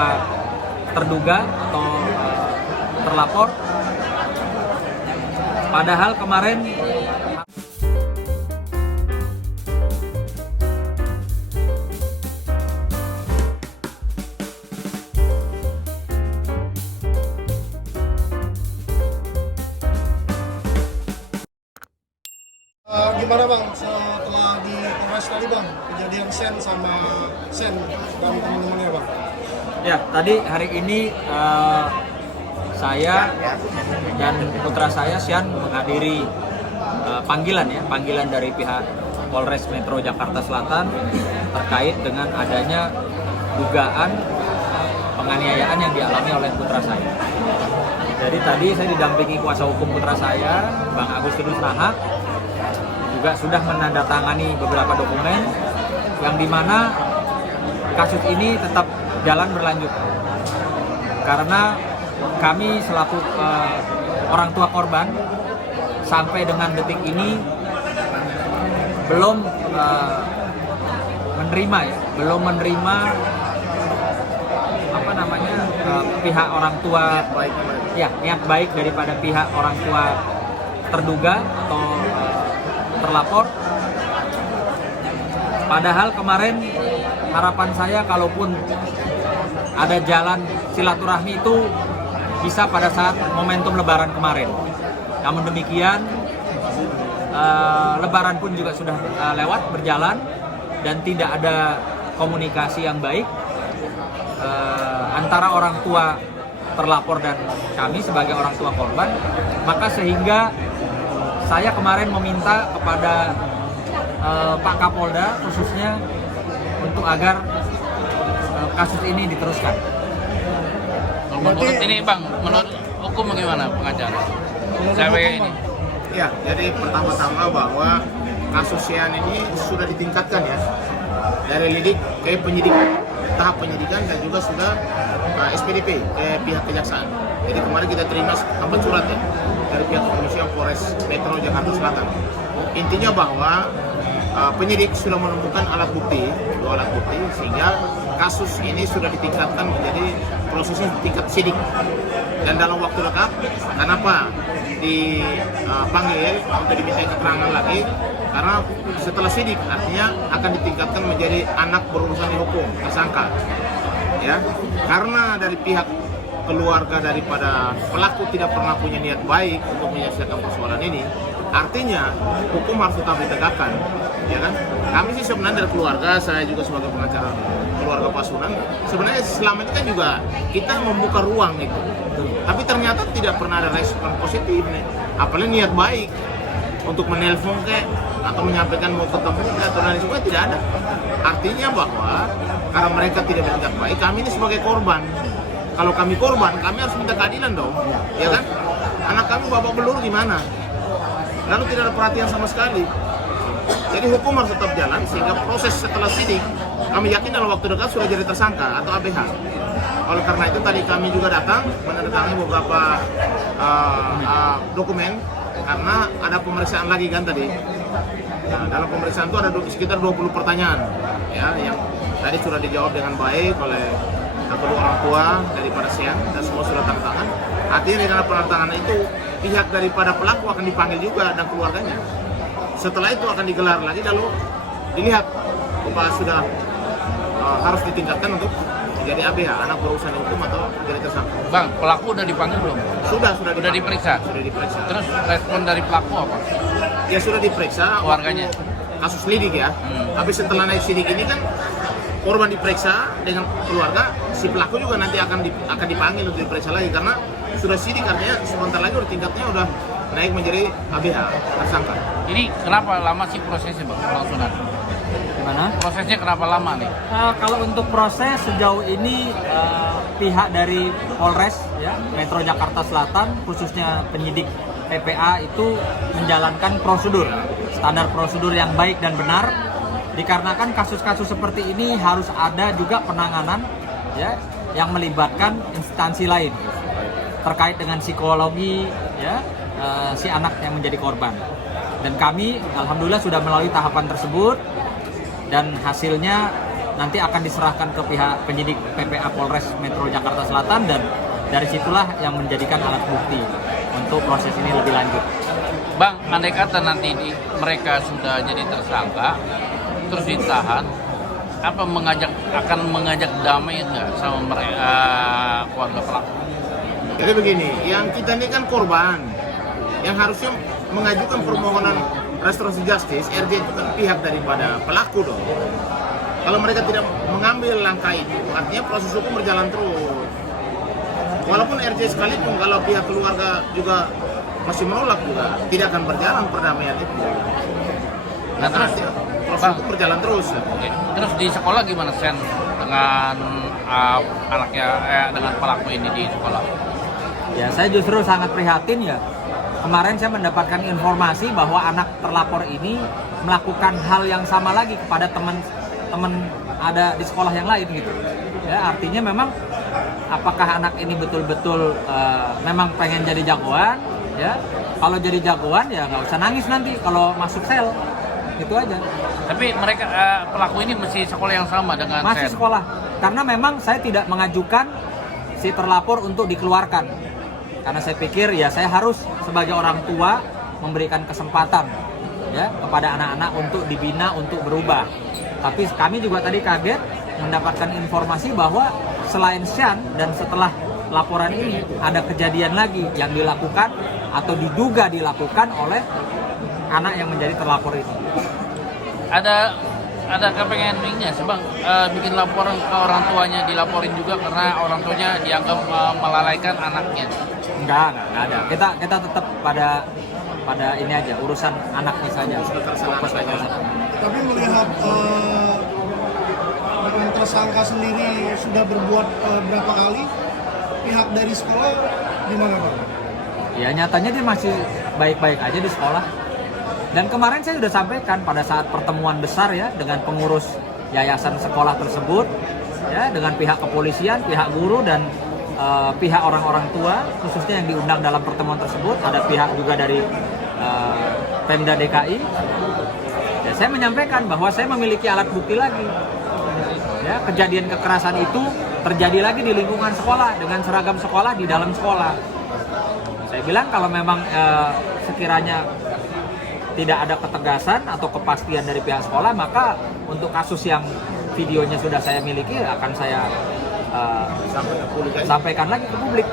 tua terduga atau terlapor. Padahal kemarin gimana Bang setelah di Polres tadi Bang, kejadian Sen sama Sen dan teman-temannya Bang? ya tadi hari ini saya dan putra saya Sian menghadiri panggilan dari pihak Polres Metro Jakarta Selatan terkait dengan adanya dugaan penganiayaan yang dialami oleh putra saya. Jadi tadi saya didampingi kuasa hukum putra saya, Bang Agustinus Nahak, juga sudah menandatangani beberapa dokumen yang dimana kasus ini tetap jalan berlanjut. Karena kami selaku orang tua korban sampai dengan detik ini belum menerima pihak orang tua niat baik daripada pihak orang tua terduga atau terlapor. Padahal kemarin harapan saya kalaupun ada jalan silaturahmi itu bisa pada saat momentum Lebaran kemarin. Namun demikian Lebaran pun juga sudah lewat berjalan dan tidak ada komunikasi yang baik antara orang tua terlapor dan kami sebagai orang tua korban. Maka sehingga saya kemarin meminta kepada Pak Kapolda khususnya untuk agar kasus ini diteruskan. Menurut ini Bang, menurut hukum bagaimana pengacara cewek ini? Ya, jadi pertama-tama bahwa kasus Sian ini sudah ditingkatkan ya, dari lidik ke penyidikan, tahap penyidikan dan juga sudah SPDP ke pihak kejaksaan. Jadi kemarin kita terima 4 surat ya dari pihak kepolisian Polres Metro Jakarta Selatan. Intinya bahwa penyidik sudah menemukan dua alat bukti sehingga kasus ini sudah ditingkatkan menjadi prosesnya tingkat sidik. Dan dalam waktu dekat, kenapa dipanggil untuk diminta keterangan lagi? Karena setelah sidik artinya akan ditingkatkan menjadi anak berurusan di hukum, tersangka. Ya, karena dari pihak keluarga daripada pelaku tidak pernah punya niat baik untuk menyelesaikan persoalan ini, artinya hukum harus tetap ditegakkan, ya kan? Kami sih sebenarnya dari keluarga, saya juga sebagai pengacara keluarga Pasuruan, sebenarnya selama ini kan juga kita membuka ruang itu, tapi ternyata tidak pernah ada respon positif nih, apalagi niat baik untuk menelpon atau menyampaikan mau ketemu atau lain sebagainya tidak ada. Artinya bahwa karena mereka tidak berniat baik, kami ini sebagai korban. Kalau kami korban, kami harus minta keadilan dong, ya kan? Anak kami babak belur gimana? Lalu tidak ada perhatian sama sekali. Jadi hukum harus tetap jalan sehingga proses setelah sidik kami yakin dalam waktu dekat sudah jadi tersangka atau ABH. Oleh karena itu tadi kami juga datang menandatangani beberapa dokumen karena ada pemeriksaan lagi kan tadi. Nah, dalam pemeriksaan itu ada sekitar 20 pertanyaan ya yang tadi sudah dijawab dengan baik oleh kedua orang tua daripada Sian dan semua sudah tanda tangan. Artinya di dalam penandatangan itu pihak daripada pelaku akan dipanggil juga dan keluarganya. Setelah itu akan digelar lagi lalu dilihat apakah sudah harus ditingkatkan untuk menjadi ABH, anak berurusan hukum atau jadi tersangka. Bang, pelaku udah dipanggil belum? Sudah diperiksa. Sudah diperiksa. Terus respon dari pelaku apa? Ya sudah diperiksa Keluarganya? Kasus lidik ya. Tapi setelah naik sidik ini kan korban diperiksa dengan keluarga, si pelaku juga nanti akan dipanggil untuk diperiksa lagi karena sudah sidik, artinya sebentar lagi udah tingkatnya udah naik menjadi ABH, tersangka. Ini kenapa lama sih prosesnya Bang Sunan? Gimana? Prosesnya kenapa lama nih? Kalau untuk proses sejauh ini pihak dari Polres ya Metro Jakarta Selatan khususnya penyidik PPA itu menjalankan standar prosedur yang baik dan benar. Dikarenakan kasus-kasus seperti ini harus ada juga penanganan ya yang melibatkan instansi lain terkait dengan psikologi ya si anak yang menjadi korban. Dan kami alhamdulillah sudah melalui tahapan tersebut dan hasilnya nanti akan diserahkan ke pihak penyidik PPA Polres Metro Jakarta Selatan, dan dari situlah yang menjadikan alat bukti untuk proses ini lebih lanjut. Bang, andai kata nanti mereka sudah jadi tersangka, terus ditahan, apa akan mengajak damai nggak sama mereka, keluarga pelaku? Jadi begini, yang kita ini kan korban, yang harusnya mengajukan permohonan restoratif justice, RJ itu kan pihak daripada pelaku dong. Kalau mereka tidak mengambil langkah itu, artinya proses hukum berjalan terus. Walaupun RJ sekalipun, kalau pihak keluarga juga masih menolak juga, tidak akan berjalan perdamaian itu. Nah, terus proses Bang, hukum berjalan terus. oke. Terus di sekolah gimana Sen dengan anaknya, dengan pelaku ini di sekolah? Ya, saya justru sangat prihatin ya. Kemarin saya mendapatkan informasi bahwa anak terlapor ini melakukan hal yang sama lagi kepada teman-teman ada di sekolah yang lain gitu. Ya, artinya memang apakah anak ini betul-betul memang pengen jadi jagoan? Ya, kalau jadi jagoan ya nggak usah nangis nanti kalau masuk sel, gitu aja. Tapi mereka pelaku ini masih sekolah yang sama dengan Masih Sen? sekolah, karena memang saya tidak mengajukan si terlapor untuk dikeluarkan. Karena saya pikir ya saya harus sebagai orang tua memberikan kesempatan ya kepada anak-anak untuk dibina, untuk berubah. Tapi kami juga tadi kaget mendapatkan informasi bahwa selain Sean dan setelah laporan ini ada kejadian lagi yang dilakukan atau diduga dilakukan oleh anak yang menjadi terlapor ini. Ada kepengen ini sih Bang, bikin laporan ke orang tuanya, dilaporin juga karena orang tuanya dianggap melalaikan anaknya. Enggak ada. Kita tetap pada ini aja, urusan anaknya saja. Fokus pada anak. Tapi melihat dengan tersangka sendiri sudah berbuat berapa kali, pihak dari sekolah gimana Pak? Ya nyatanya dia masih baik-baik aja di sekolah. Dan kemarin saya sudah sampaikan pada saat pertemuan besar ya dengan pengurus yayasan sekolah tersebut, ya dengan pihak kepolisian, pihak guru dan pihak orang-orang tua, khususnya yang diundang dalam pertemuan tersebut, ada pihak juga dari Pemda DKI. Ya, saya menyampaikan bahwa saya memiliki alat bukti lagi. Ya, kejadian kekerasan itu terjadi lagi di lingkungan sekolah dengan seragam sekolah di dalam sekolah. Saya bilang kalau memang sekiranya tidak ada ketegasan atau kepastian dari pihak sekolah, maka untuk kasus yang videonya sudah saya miliki akan saya sampaikan lagi ke publik.